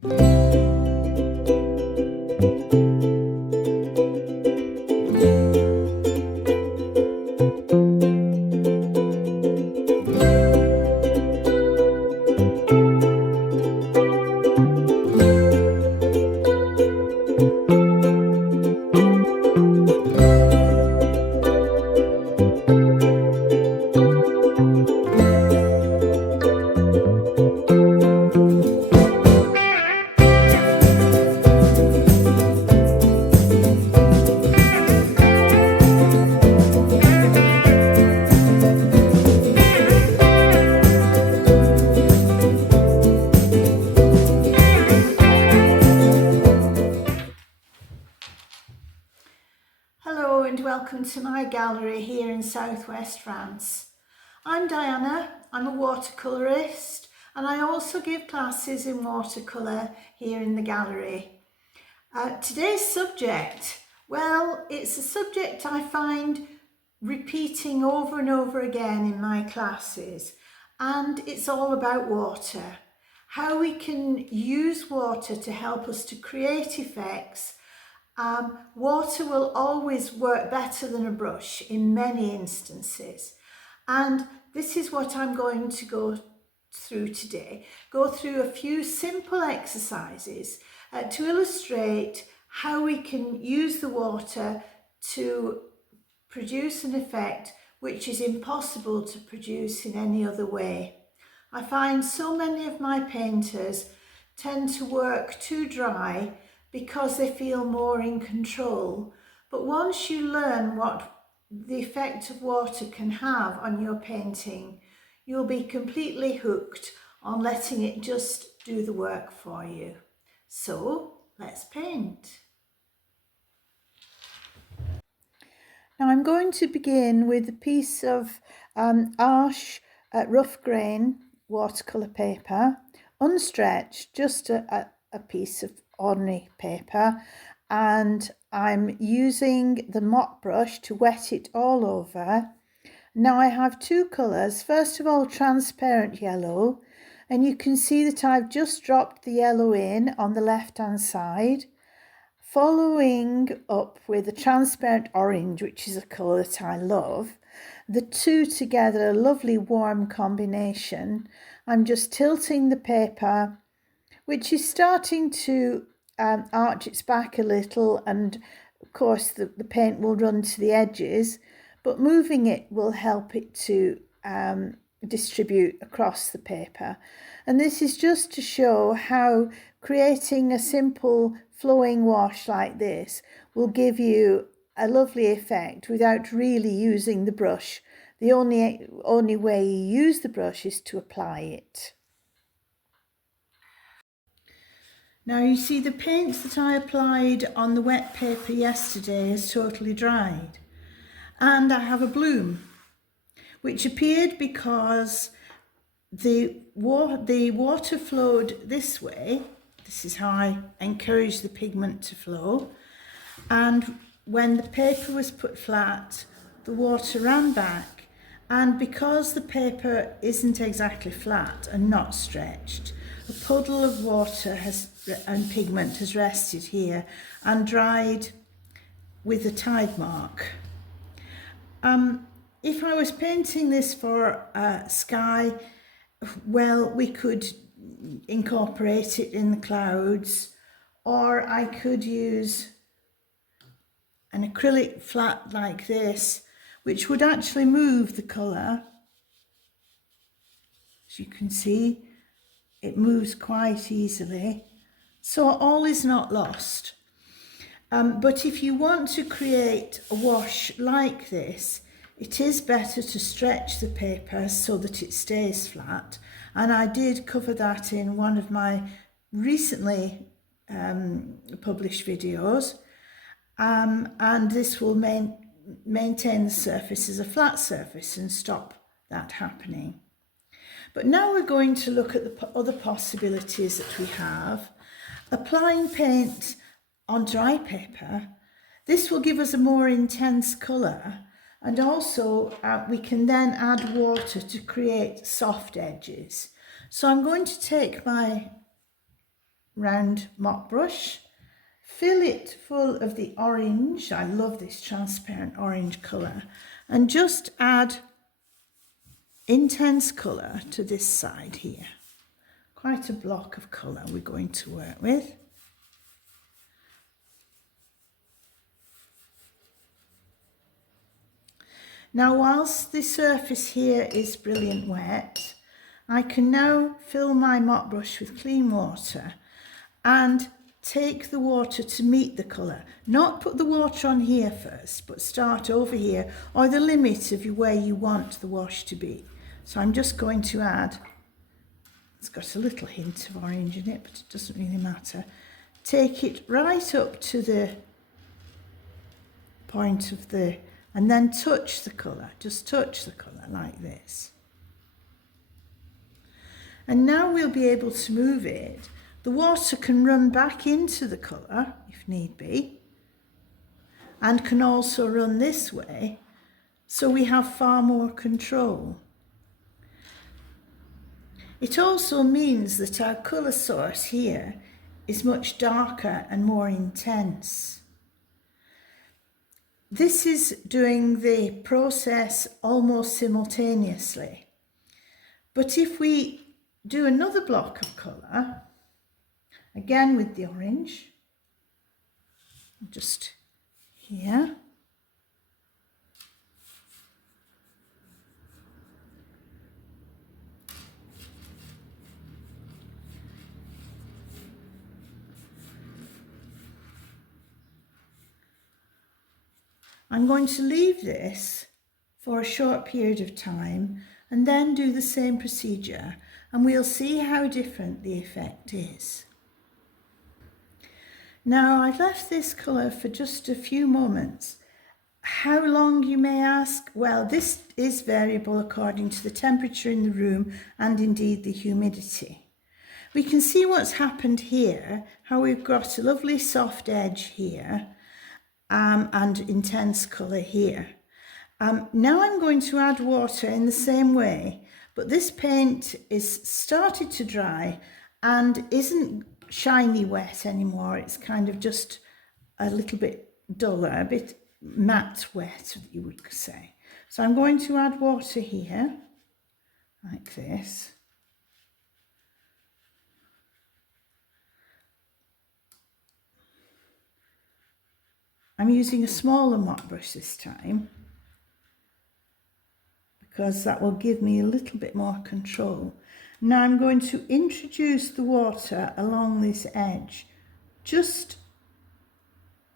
Hello and welcome to my gallery here in southwest France. I'm Diana, I'm a watercolourist and I also give classes in watercolour here in the gallery. Today's subject, well, it's a subject I find repeating over and over again in my classes, and it's all about water. How we can use water to help us to create effects. Water will always work better than a brush in many instances, and this is what I'm going to go through today. Go through a few simple exercises to illustrate how we can use the water to produce an effect which is impossible to produce in any other way. I find so many of my painters tend to work too dry because they feel more in control. But once you learn what the effect of water can have on your painting, you'll be completely hooked on letting it just do the work for you. So let's paint. Now I'm going to begin with a piece of Arches rough grain watercolour paper, unstretched, just a piece of ordinary paper, and I'm using the mop brush to wet it all over. Now I have two colours. First of all, transparent yellow, and you can see that I've just dropped the yellow in on the left hand side, following up with a transparent orange, which is a colour that I love. The two together, a lovely warm combination. I'm just tilting the paper, which is starting to arch its back a little, and of course the paint will run to the edges, but moving it will help it to distribute across the paper. And this is just to show how creating a simple flowing wash like this will give you a lovely effect without really using the brush. The only way you use the brush is to apply it. Now you see the paint that I applied on the wet paper yesterday is totally dried, and I have a bloom which appeared because the water flowed this way. This is how I encourage the pigment to flow, and when the paper was put flat, the water ran back, and because the paper isn't exactly flat and not stretched, a puddle of water and pigment has rested here and dried with a tide mark. If I was painting this for sky, well, we could incorporate it in the clouds, or I could use an acrylic flat like this, which would actually move the colour. As you can see, it moves quite easily. So all is not lost. But if you want to create a wash like this, it is better to stretch the paper so that it stays flat. And I did cover that in one of my recently published videos. And this will maintain the surface as a flat surface and stop that happening. But now we're going to look at the other possibilities that we have. Applying paint on dry paper, this will give us a more intense colour, and also we can then add water to create soft edges. So I'm going to take my round mop brush, fill it full of the orange. I love this transparent orange colour, and just add intense colour to this side here. Quite a block of colour we're going to work with. Now, whilst the surface here is brilliant wet, I can now fill my mop brush with clean water and take the water to meet the colour. Not put the water on here first, but start over here, or the limit of where you want the wash to be. So I'm just going to add, it's got a little hint of orange in it, but it doesn't really matter. Take it right up to the point of the, and then touch the colour, just touch the colour like this. And now we'll be able to move it. The water can run back into the colour if need be, and can also run this way, so we have far more control. It also means that our colour source here is much darker and more intense. This is doing the process almost simultaneously. But if we do another block of colour, again with the orange, just here, I'm going to leave this for a short period of time and then do the same procedure, and we'll see how different the effect is. Now, I've left this colour for just a few moments. How long, you may ask? Well, this is variable according to the temperature in the room and indeed the humidity. We can see what's happened here, how we've got a lovely soft edge here, and intense colour here. Now I'm going to add water in the same way, but this paint is started to dry and isn't shiny wet anymore. It's kind of just a little bit duller, a bit matte wet, you would say. So I'm going to add water here, like this. I'm using a smaller mop brush this time, because that will give me a little bit more control. Now I'm going to introduce the water along this edge, just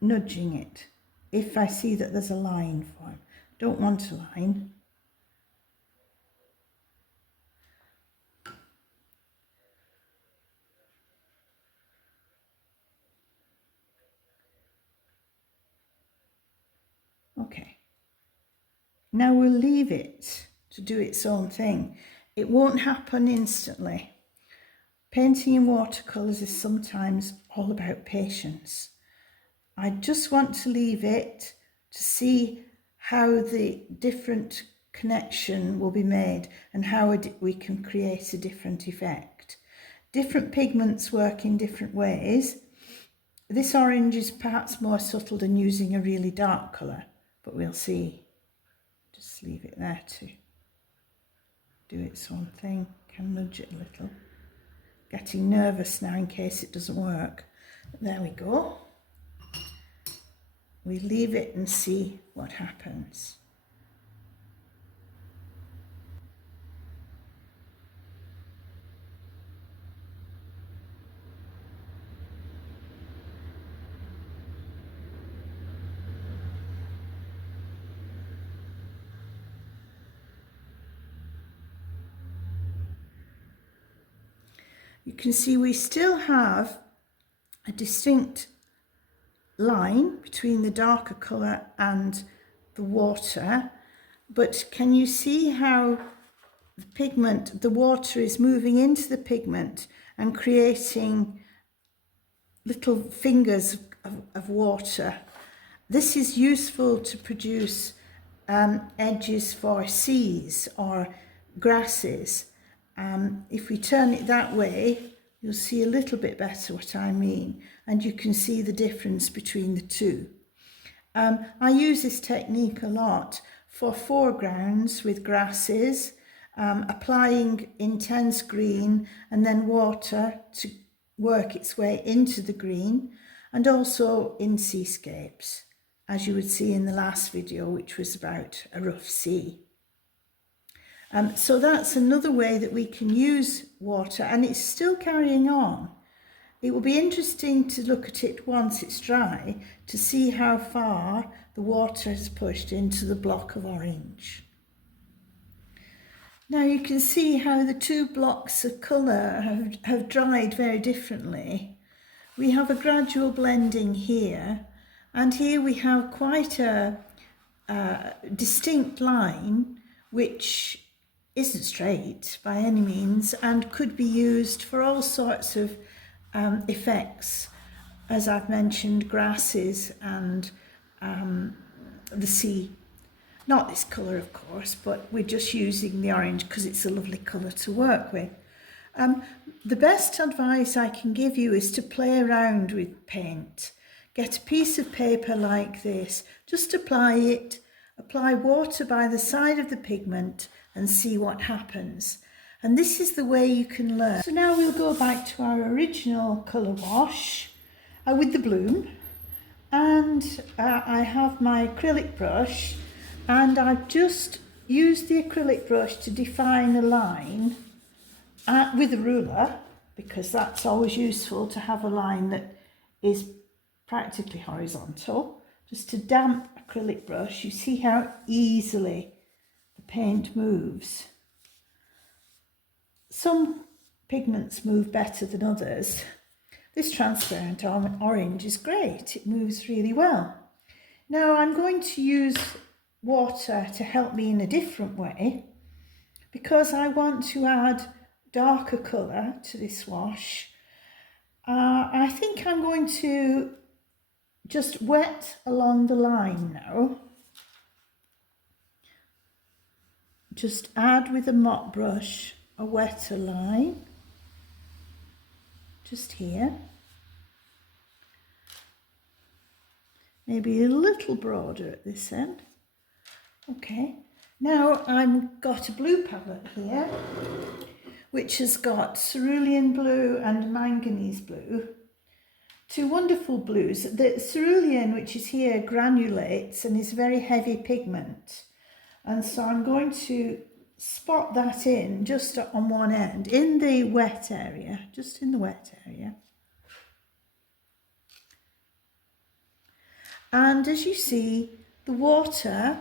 nudging it if I see that there's a line formed. Don't want a line. Okay. Now we'll leave it to do its own thing. It won't happen instantly. Painting in watercolours is sometimes all about patience. I just want to leave it to see how the different connection will be made and how we can create a different effect. Different pigments work in different ways. This orange is perhaps more subtle than using a really dark colour, but we'll see. Just leave it there to do its own thing. Can nudge it a little. Getting nervous now in case it doesn't work. There we go. We leave it and see what happens. You can see we still have a distinct line between the darker colour and the water, but can you see how the pigment, the water is moving into the pigment and creating little fingers of water? This is useful to produce edges for seas or grasses. If we turn it that way, you'll see a little bit better what I mean, and you can see the difference between the two. I use this technique a lot for foregrounds with grasses, applying intense green and then water to work its way into the green, and also in seascapes, as you would see in the last video, which was about a rough sea. So that's another way that we can use water, and it's still carrying on. It will be interesting to look at it once it's dry to see how far the water has pushed into the block of orange. Now you can see how the two blocks of colour have dried very differently. We have a gradual blending here, and here we have quite a distinct line which isn't straight by any means and could be used for all sorts of effects, as I've mentioned, grasses and the sea. Not this colour, of course, but we're just using the orange because it's a lovely colour to work with. The best advice I can give you is to play around with paint. Get a piece of paper like this, just apply it, apply water by the side of the pigment and see what happens. And this is the way you can learn. So now we'll go back to our original colour wash with the bloom. And I have my acrylic brush, and I've just used the acrylic brush to define a line with a ruler, because that's always useful to have a line that is practically horizontal. Just a damp acrylic brush, you see how easily the paint moves. Some pigments move better than others. This transparent orange is great, it moves really well. Now I'm going to use water to help me in a different way, because I want to add darker colour to this wash. I think I'm going to just wet along the line now. Just add with a mop brush a wetter line, just here. Maybe a little broader at this end. Okay, now I've got a blue palette here, which has got cerulean blue and manganese blue. Two wonderful blues. The cerulean, which is here, granulates and is very heavy pigment. And so I'm going to spot that in just on one end, in the wet area, just in the wet area. And as you see, the water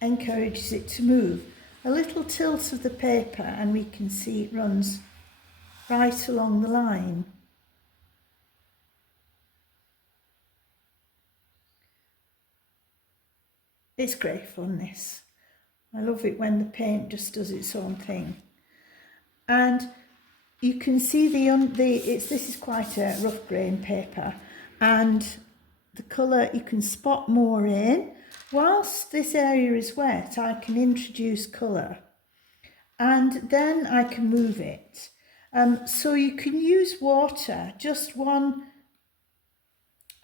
encourages it to move. A little tilt of the paper and we can see it runs right along the line. It's great fun, this. I love it when the paint just does its own thing. And you can see this is quite a rough grain paper, and the colour you can spot more in. Whilst this area is wet, I can introduce colour and then I can move it. So you can use water, just one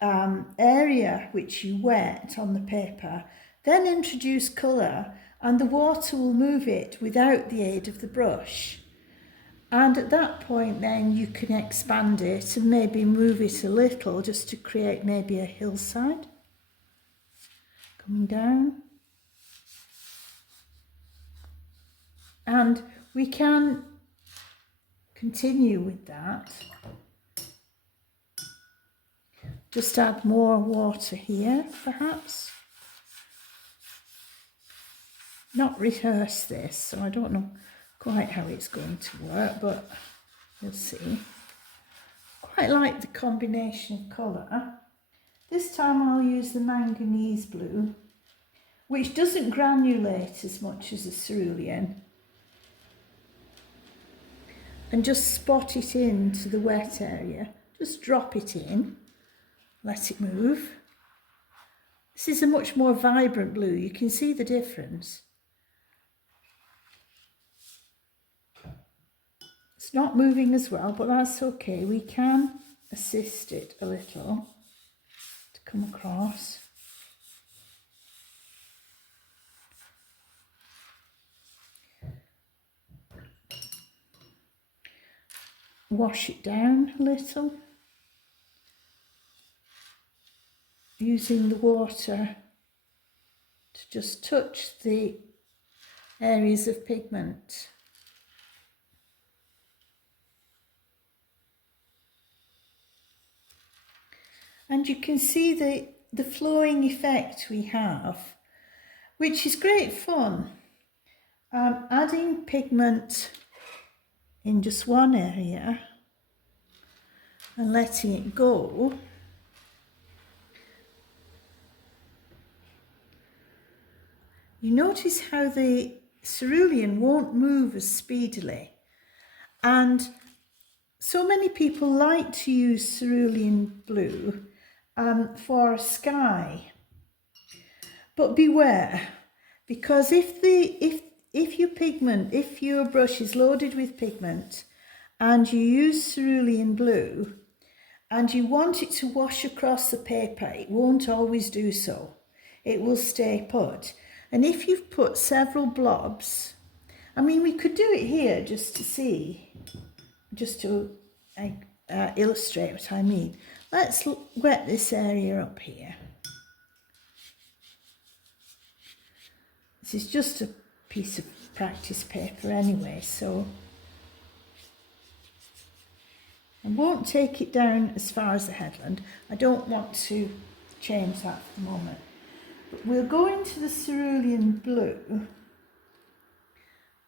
area which you wet on the paper, then introduce colour, and the water will move it without the aid of the brush. And at that point then you can expand it and maybe move it a little just to create maybe a hillside. Coming down. And we can continue with that. Just add more water here, perhaps. Not rehearse this, so I don't know quite how it's going to work, but we'll see. Quite like the combination of colour. This time I'll use the manganese blue, which doesn't granulate as much as the cerulean, and just spot it into the wet area. Just drop it in, let it move. This is a much more vibrant blue, you can see the difference. Let's It's not moving as well, but that's okay. We can assist it a little to come across. Wash it down a little, using the water to just touch the areas of pigment. And you can see the flowing effect we have, which is great fun. Adding pigment in just one area and letting it go. You notice how the cerulean won't move as speedily. And so many people like to use cerulean blue for sky. But beware, because if your brush is loaded with pigment and you use cerulean blue and you want it to wash across the paper, it won't always do so. It will stay put. And if you've put several blobs, I mean, we could do it here just to see, just to illustrate what I mean. Let's wet this area up here. This is just a piece of practice paper anyway, so I won't take it down as far as the headland. I don't want to change that for the moment. But we'll go into the cerulean blue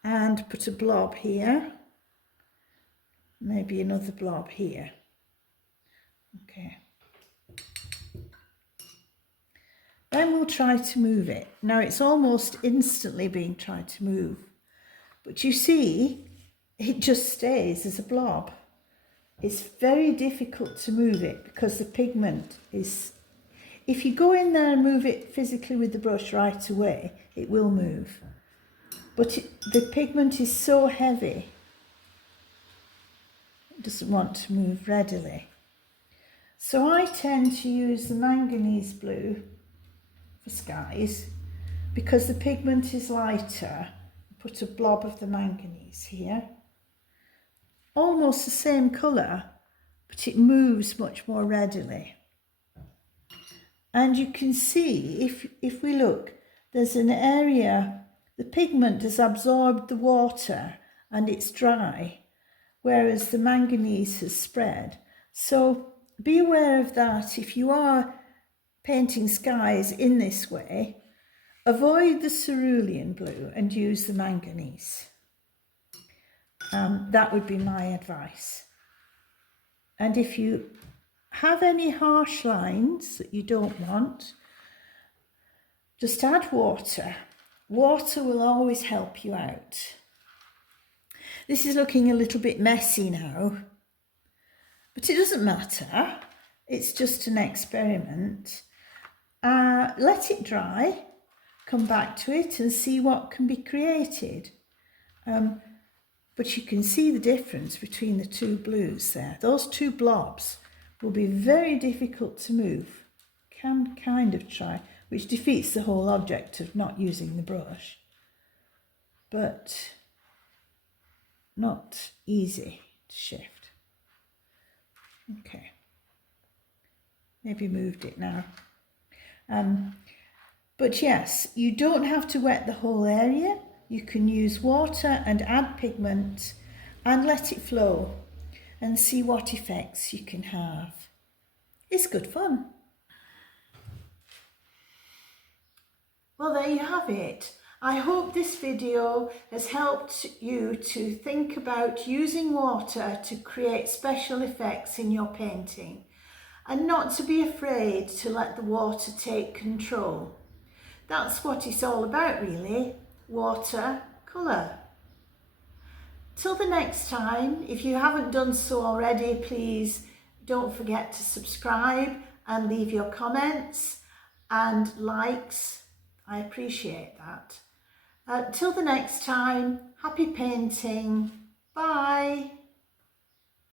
and put a blob here, maybe another blob here. Okay. Then we'll try to move it. Now it's almost instantly being tried to move, but you see, it just stays as a blob. It's very difficult to move it because the pigment is, if you go in there and move it physically with the brush right away, it will move. But the pigment is so heavy, it doesn't want to move readily. So I tend to use the manganese blue for skies because the pigment is lighter. Put a blob of the manganese here. Almost the same colour, but it moves much more readily. And you can see, if we look, there's an area, the pigment has absorbed the water and it's dry, whereas the manganese has spread. So be aware of that. If you are painting skies in this way, avoid the cerulean blue and use the manganese. That would be my advice. And if you have any harsh lines that you don't want, just add water. Water will always help you out. This is looking a little bit messy now, but it doesn't matter. It's just an experiment. Let it dry, come back to it and see what can be created. But you can see the difference between the two blues there. Those two blobs will be very difficult to move. Can kind of try, which defeats the whole object of not using the brush. But not easy to shift. Okay. Maybe moved it now. But yes, you don't have to wet the whole area. You can use water and add pigment and let it flow and see what effects you can have. It's good fun. Well, there you have it. I hope this video has helped you to think about using water to create special effects in your painting and not to be afraid to let the water take control. That's what it's all about, really. Watercolour. Till the next time, if you haven't done so already, please don't forget to subscribe and leave your comments and likes. I appreciate that. Till the next time, happy painting. Bye.